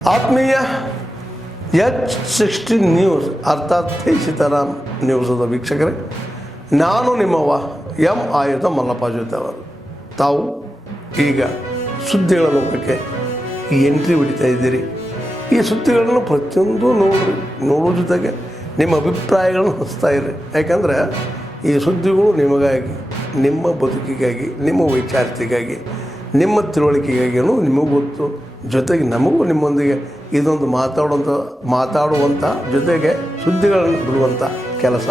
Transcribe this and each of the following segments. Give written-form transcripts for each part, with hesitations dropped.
ಆತ್ಮೀಯ H16 news ಅರ್ಥಾತ್ ಸೀತಾರಾಮ್ ನ್ಯೂಸದ ವೀಕ್ಷಕರೇ, ನಾನು ನಿಮ್ಮವ ಎಂ ಆಯುಧ ಮಲ್ಲಪ್ಪ ಜೊತೆ ಅವರು. ತಾವು ಈಗ ಸುದ್ದಿಗಳ ಲೋಕಕ್ಕೆ ಎಂಟ್ರಿ ಹೊಡಿತಾ ಇದ್ದೀರಿ. ಈ ಸುದ್ದಿಗಳನ್ನು ಪ್ರತಿಯೊಂದು ನೋಡೋ ಜೊತೆಗೆ ನಿಮ್ಮ ಅಭಿಪ್ರಾಯಗಳನ್ನು ಹಚ್ತಾ ಇರಿ. ಯಾಕಂದರೆ ಈ ಸುದ್ದಿಗಳು ನಿಮಗಾಗಿ, ನಿಮ್ಮ ಬದುಕಿಗಾಗಿ, ನಿಮ್ಮ ವೈಚಾರಿಕೆಗಾಗಿ, ನಿಮ್ಮ ತಿಳುವಳಿಕೆಗಾಗಿಯೂ ನಿಮಗೂ ಗೊತ್ತು. ಜೊತೆಗೆ ನಮಗೂ ನಿಮ್ಮೊಂದಿಗೆ ಇದೊಂದು ಮಾತಾಡುವಂಥ ಜೊತೆಗೆ ಸುದ್ದಿಗಳನ್ನು ಬಿಡುವಂಥ ಕೆಲಸ.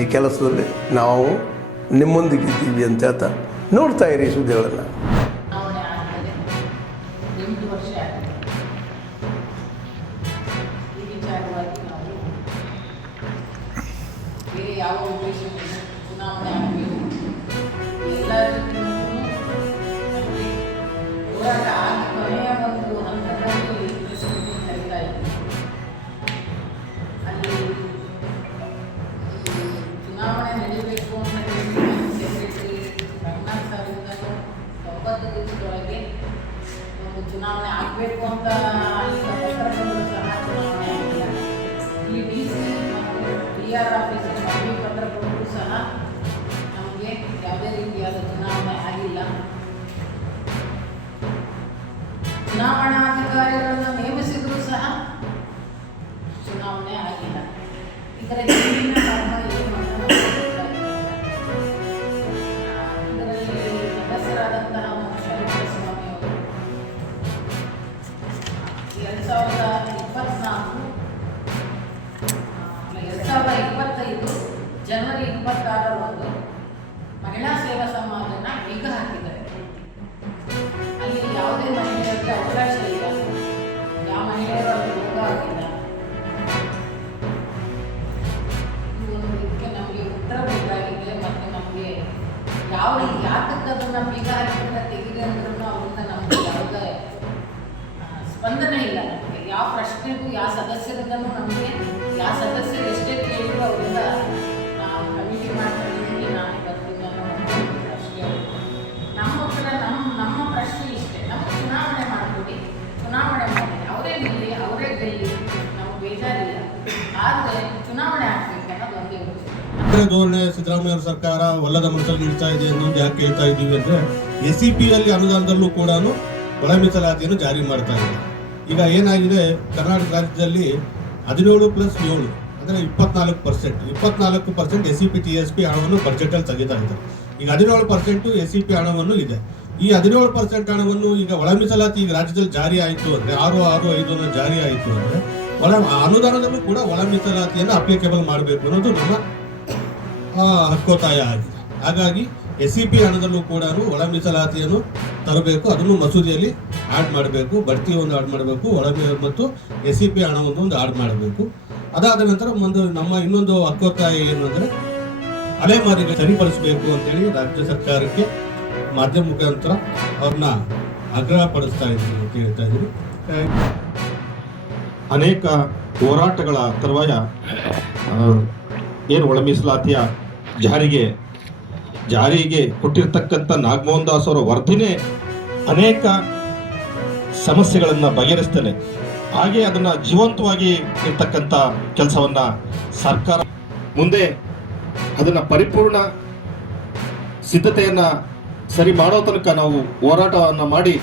ಈ ಕೆಲಸದಲ್ಲಿ ನಾವು ನಿಮ್ಮೊಂದಿಗೆ ಇದ್ದೀವಿ ಅಂತ ಹೇಳ್ತಾ ನೋಡ್ತಾ ಇರಿ ಸುದ್ದಿಗಳನ್ನು. ಯಾವ ಉದ್ದೇಶದಿಂದ ಚುನಾವಣೆ ಆಗಬೇಕು, ಎಲ್ಲರಿಗೂ ಹೋರಾಟ ಆಗಿ ಕೊನೆಯ ಒಂದು ಹಂತದಲ್ಲಿ ಕರೀತಾ ಇದ್ದೀವಿ. ಅಲ್ಲಿ ಚುನಾವಣೆ ನಡೀಬೇಕು ಅಂತ ಹೇಳಿ ಸೆಕ್ರೆಟರಿ ರಂಗನಾಥ್ ಅವರಿಂದಲೂ 90 ದಿವಸದೊಳಗೆ ಒಂದು ಚುನಾವಣೆ ಆಗಬೇಕು ಅಂತ ಪತ್ರಗಳು ಸಹ ಚುನಾವಣೆ ಆಗಿಲ್ಲ. ಈ DC ಮತ್ತು PR ಆಫೀಸರ್ ಪತ್ರ ಕೊಟ್ಟರೂ ಸಹ ನಮಗೆ ಯಾವುದೇ ರೀತಿಯಾದ ಚುನಾವಣೆ ಆಗಿಲ್ಲ. ಚುನಾವಣಾಧಿಕಾರಿಗಳನ್ನು ನೇಮಿಸಿದರೂ ಸಹ ಚುನಾವಣೆ ಆಗಿಲ್ಲ. ಇದರ ಹಿಂದಿನ ಕಾರಣ ಏನು ಅಂತ ಇದರಲ್ಲಿ ಸದಸ್ಯರಾದಂತಹ ಶರಣ ಅವರು 2025 ಜನವರಿ 26 ಮಹಿಳಾ ಸೇವಾ ಸಮಾಜನ ಬೀಗ ಹಾಕಿದ್ದಾರೆ. ಅಲ್ಲಿ ಯಾವುದೇ ಮಹಿಳೆಯರಿಗೆ ಅವಕಾಶ ಇಲ್ಲ, ಯಾವ ಮಹಿಳೆಯರು ಅಲ್ಲಿ ಹೋಗಾಗಿಲ್ಲ. ಇದಕ್ಕೆ ನಮಗೆ ಉತ್ತರ ಬೇಕಾಗಿದೆ. ಮತ್ತು ನಮಗೆ ಯಾತಕ್ಕೆ ಅದನ್ನು ಬೀಗ ಹಾಕಿದ್ರೆ ತೆಗಿದೆ ಅಂದ್ರೂ ಅವರಿಂದ ನಮಗೆ ಯಾವುದೇ ಸ್ಪಂದನೆ ಇಲ್ಲ. ನಮಗೆ ಯಾವ ಪ್ರಶ್ನೆಗೂ ಯಾವ ಸದಸ್ಯರಿಂದನೂ ನಮಗೆ ಯಾವ ಸದಸ್ಯರು ಎಷ್ಟೇ ಕೇಳಿದ್ರು ಅವರಿಂದ ನಾವು ಕಮಿಟಿ ಮಾಡ್ತಿದ್ದೀವಿ, ನಾನೇ ಬರ್ತೀನಿ ಅನ್ನೋ ಅಷ್ಟೇ. ನಮ್ಮ ಉತ್ತರ ನಮ್ಮ ಪ್ರಶ್ನೆ ಇಷ್ಟೇ, ನಮಗೆ ಚುನಾವಣೆ ಮಾಡ್ತೀವಿ, ಚುನಾವಣೆ ಮಾಡಿ ಅವರೇ ನಿಲ್ಲಿ ಅವರೇ ಗೆಲ್ಲಿ, ನಮ್ಗೆ ಬೇಜಾರಿಲ್ಲ. ಆದರೆ ಚುನಾವಣೆ ಆಗ್ಬೇಕು ಅನ್ನೋದು ಒಂದೇ ಉದ್ದೇಶ. ಧೋರಣೆ ಸಿದ್ದರಾಮಯ್ಯ ಸರ್ಕಾರ ಒಲ್ಲದ ಮನಸ್ಸಲ್ಲಿ ನೀಡ್ತಾ ಇದೆ ಅನ್ನೋದು ಯಾಕೆ ಹೇಳ್ತಾ ಇದ್ದೀವಿ ಅಂದರೆ, SCPಯಲ್ಲಿ ಅನುದಾನದಲ್ಲೂ ಕೂಡ ಒಳ ಮೀಸಲಾತಿಯನ್ನು ಜಾರಿ ಮಾಡ್ತಾ ಇದೆ. ಈಗ ಏನಾಗಿದೆ, ಕರ್ನಾಟಕ ರಾಜ್ಯದಲ್ಲಿ 17+7 ಅಂದರೆ 24% SCP TSP ಹಣವನ್ನು ಬಜೆಟಲ್ಲಿ ತೆಗಿತಾ ಇದ್ದಾರೆ. ಈಗ 17% SCP ಹಣವನ್ನು ಇದೆ. ಈ 17% ಹಣವನ್ನು ಈಗ ಒಳ ಮೀಸಲಾತಿ ಈಗ ರಾಜ್ಯದಲ್ಲಿ ಜಾರಿ ಆಯಿತು ಅಂದರೆ 665 ಜಾರಿ ಆಯಿತು ಅಂದರೆ ಅನುದಾನದಲ್ಲೂ ಕೂಡ ಒಳ ಮೀಸಲಾತಿಯನ್ನು ಅಪ್ಲಿಕೇಬಲ್ ಮಾಡಬೇಕು ಅನ್ನೋದು ನಮ್ಮ ಹಕ್ಕೊತ್ತಾಯ ಆಗಿದೆ. ಹಾಗಾಗಿ SCP ಹಣದಲ್ಲೂ ಕೂಡ ಒಳ ಮೀಸಲಾತಿಯನ್ನು ತರಬೇಕು, ಅದನ್ನು ಮಸೂದೆಯಲ್ಲಿ ಆ್ಯಡ್ ಮಾಡಬೇಕು, ಬಡ್ತಿಯನ್ನು ಆ್ಯಡ್ ಮಾಡಬೇಕು, ಮತ್ತು SCP ಹಣವನ್ನು ಒಂದು ಆ್ಯಡ್ ಮಾಡಬೇಕು. ಅದಾದ ನಂತರ ನಮ್ಮ ಇನ್ನೊಂದು ಹಕ್ಕೊತ್ತಾಯ ಏನು ಅಂದರೆ ಅಲೆಮಾರಿಗೆ ಸರಿಪಡಿಸಬೇಕು ಅಂತೇಳಿ ರಾಜ್ಯ ಸರ್ಕಾರಕ್ಕೆ ಮಾಧ್ಯಮ ಮುಖಾಂತರ ಅವ್ರನ್ನ ಆಗ್ರಹ ಪಡಿಸ್ತಾ ಇದ್ದೀವಿ ಅಂತ ಹೇಳ್ತಾ ಇದ್ದೀವಿ. ಅನೇಕ ಹೋರಾಟಗಳ ತರುವಾಯ ಏನು ಒಳ ಮೀಸಲಾತಿಯ ಜಾರಿಗೆ ಕೊಟ್ಟಿರ್ತಕ್ಕಂಥ ನಾಗಮೋಹನ್ ದಾಸ್ ಅವರ ವರದಿನೇ ಅನೇಕ ಸಮಸ್ಯೆಗಳನ್ನು ಬಗೆಹರಿಸ್ತೇನೆ, ಹಾಗೆ ಅದನ್ನು ಜೀವಂತವಾಗಿ ಇರ್ತಕ್ಕಂಥ ಕೆಲಸವನ್ನ ಸರ್ಕಾರ ಮುಂದೆ ಅದನ್ನು ಪರಿಪೂರ್ಣ ಸಿದ್ಧತೆಯನ್ನ ಸರಿ ಮಾಡೋ ತನಕ ನಾವು ಹೋರಾಟವನ್ನ ಮಾಡಿ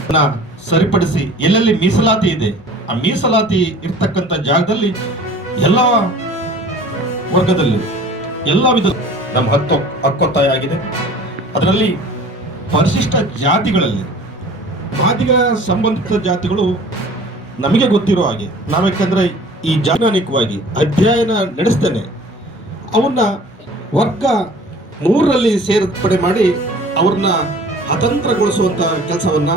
ಸರಿಪಡಿಸಿ ಎಲ್ಲೆಲ್ಲಿ ಮೀಸಲಾತಿ ಇದೆ ಆ ಮೀಸಲಾತಿ ಇರ್ತಕ್ಕಂಥ ಜಾಗದಲ್ಲಿ ಎಲ್ಲ ವರ್ಗದಲ್ಲಿ ಎಲ್ಲ ವಿಧ ನಮ್ಮ ಹಕ್ಕೊತ್ತಾಯ ಆಗಿದೆ. ಅದರಲ್ಲಿ ಪರಿಶಿಷ್ಟ ಜಾತಿಗಳಲ್ಲಿ ಮಾದಿಗ ಸಂಬಂಧಿತ ಜಾತಿಗಳು ನಮಗೆ ಗೊತ್ತಿರೋ ಹಾಗೆ ನಾವೇಕಂದ್ರೆ ಈ ಜಾಗನಿಕವಾಗಿ ಅಧ್ಯಯನ ನಡೆಸ್ತೇನೆ ಅವನ್ನ ವರ್ಗ 3ರಲ್ಲಿ ಸೇರ್ಪಡೆ ಮಾಡಿ ಅವ್ರನ್ನ ಅತಂತ್ರಗೊಳಿಸುವಂತ ಕೆಲಸವನ್ನ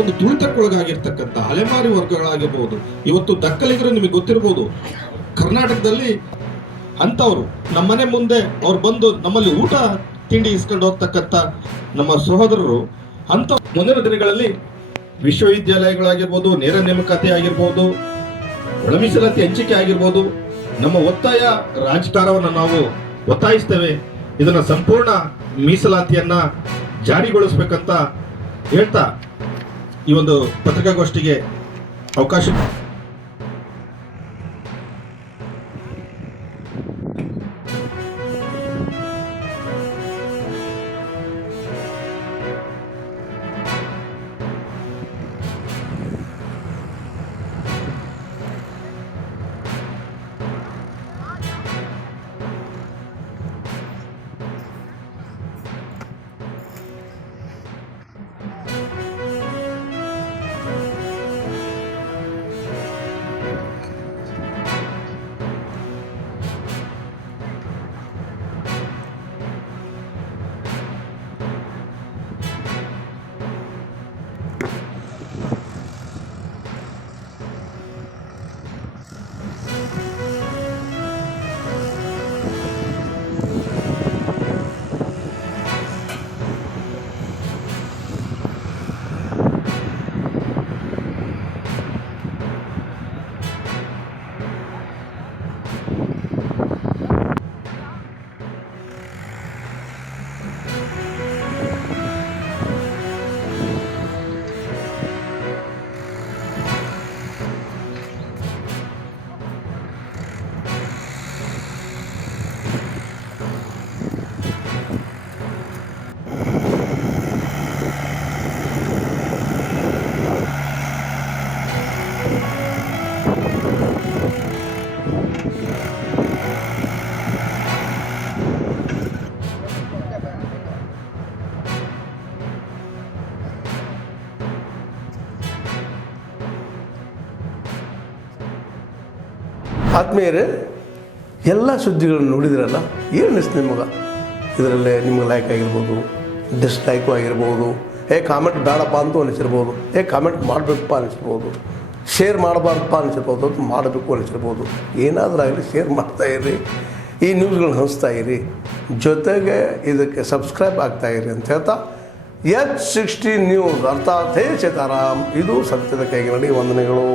ಒಂದು ತುಳಿತಕ್ಕೊಳಗಾಗಿರ್ತಕ್ಕಂಥ ಅಲೆಮಾರಿ ವರ್ಗಗಳಾಗಿರ್ಬೋದು. ಇವತ್ತು ದಕ್ಕಲಿಗರು ನಿಮಗೆ ಗೊತ್ತಿರ್ಬೋದು, ಕರ್ನಾಟಕದಲ್ಲಿ ಅಂಥವ್ರು ನಮ್ಮನೆ ಮುಂದೆ ಅವ್ರು ಬಂದು ನಮ್ಮಲ್ಲಿ ಊಟ ತಿಂಡಿ ಇಸ್ಕೊಂಡು ಹೋಗ್ತಕ್ಕಂಥ ನಮ್ಮ ಸಹೋದರರು ಅಂಥ ಮುಂದಿನ ದಿನಗಳಲ್ಲಿ ವಿಶ್ವವಿದ್ಯಾಲಯಗಳಾಗಿರ್ಬೋದು, ನೇರ ನೇಮಕಾತಿ ಆಗಿರ್ಬೋದು, ಒಳ ಮೀಸಲಾತಿ ಹಂಚಿಕೆ ಆಗಿರ್ಬೋದು, ನಮ್ಮ ಒತ್ತಾಯ ರಾಜಕಾರಣವನ್ನು ನಾವು ಒತ್ತಾಯಿಸ್ತೇವೆ. ಇದನ್ನ ಸಂಪೂರ್ಣ ಮೀಸಲಾತಿಯನ್ನ ಜಾರಿಗೊಳಿಸಬೇಕಂತ ಹೇಳ್ತಾ ಈ ಒಂದು ಪತ್ರಿಕಾಗೋಷ್ಠಿಗೆ ಅವಕಾಶ ಆತ್ಮೀಯರೇ, ಎಲ್ಲ ಸುದ್ದಿಗಳನ್ನು ನೋಡಿದ್ರಲ್ಲ, ಏನು ಅನಿಸ್ತು ನಿಮಗೆ? ಇದರಲ್ಲೇ ನಿಮ್ಗೆ ಲೈಕ್ ಆಗಿರ್ಬೋದು, ಡಿಸ್ಲೈಕು ಆಗಿರ್ಬೋದು, ಕಾಮೆಂಟ್ ಬೇಡಪ್ಪ ಅಂತೂ ಅನಿಸಿರ್ಬೋದು, ಕಾಮೆಂಟ್ ಮಾಡಬೇಕಪ್ಪ ಅನಿಸಿರ್ಬೋದು, ಶೇರ್ ಮಾಡಬಾರ್ದಪ್ಪ ಅನಿಸಿರ್ಬೋದು, ಅದು ಮಾಡಬೇಕು ಅನಿಸಿರ್ಬೋದು. ಏನಾದರೂ ಆಗಲಿ ಶೇರ್ ಮಾಡ್ತಾಯಿರಿ, ಈ ನ್ಯೂಸ್ಗಳನ್ನ ಹಂಚ್ತಾ ಇರಿ, ಜೊತೆಗೆ ಇದಕ್ಕೆ ಸಬ್ಸ್ಕ್ರೈಬ್ ಆಗ್ತಾಯಿರಿ ಅಂತ ಹೇಳ್ತಾ H16 ನ್ಯೂಸ್ ಅರ್ಥಾತ್ ಹೇ ಸೀತಾರಾಮ್, ಇದು ಸತ್ಯದ ಕೈಗೆ ನಡಿ. ವಂದನೆಗಳು.